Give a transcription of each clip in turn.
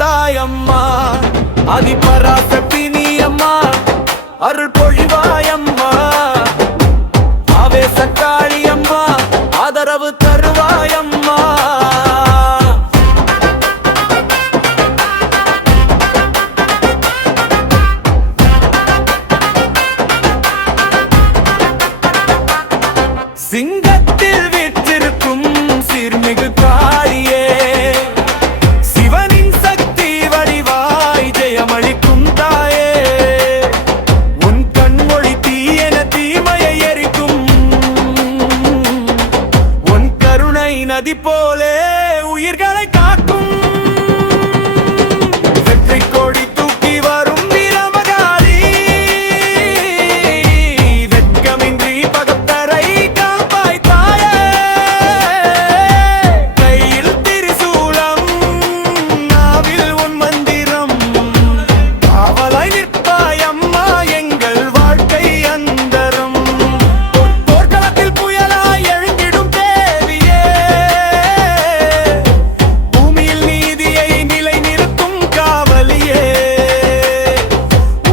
தாயம்மா. ஆதிபராசக்தி நீ அம்மா, அருள் பொழிவாயம்மா. ஆவேசக்காளி அம்மா, ஆதரவு தருவாயம்மா. சிங்கத்தில் வீற்றிருக்கும் சீர்மிகு காளியே, சிவனின் சக்தி வடிவாய் ஜெயமளிக்கும் தாயே. உன் கண்மொழி தீயென தீமையை எரிக்கும், உன் கருணை நதி போலே உயிர்களை காக்கும். வெற்றி கொடி தூக்கி வரும் வீரமகாளி, வெட்கமின்றி பகத்தரை காப்பாய் தாயே. கையில் திரிசூலம், நாவில் உன் மந்திரம், காவலாய் நிற்பாய் அம்மா எங்கள் வாழ்க்கை அந்தரம். போர்க்களத்தில் புயலாய் எழுந்திடும் தேவியே, பூமியில் நீதியை நிலைநிறுத்தும் காவலியே.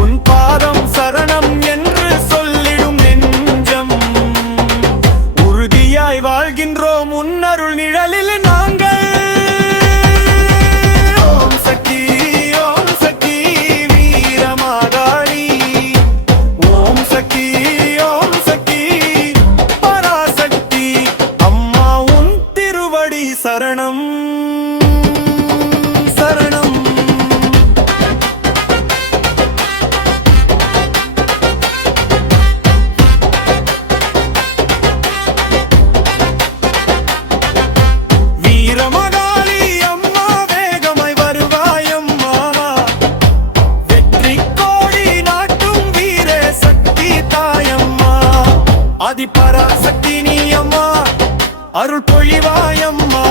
உன் பாதம் சரணம் என்று சொல்லிடும் நெஞ்சம், உறுதியாய் வாழ்கின்றோம் உன் அருள் நிழலில் நாங்கள். ஓம் சக்தி, ஓம் சக்தி வீரமாகாளி. ஓம் சக்தி, ஓம் சக்தி பராசக்தி. அம்மா உன் திருவடி சரணம் சரணம். வீரமகாளி அம்மா, வேகமாய் வருவாயம்மா. வெற்றி கோடி நாட்டும் வீர சக்தி தாயம்மா. ஆதிபராசக்தி நீ அம்மா, அருள் பொழிவாயம்மா.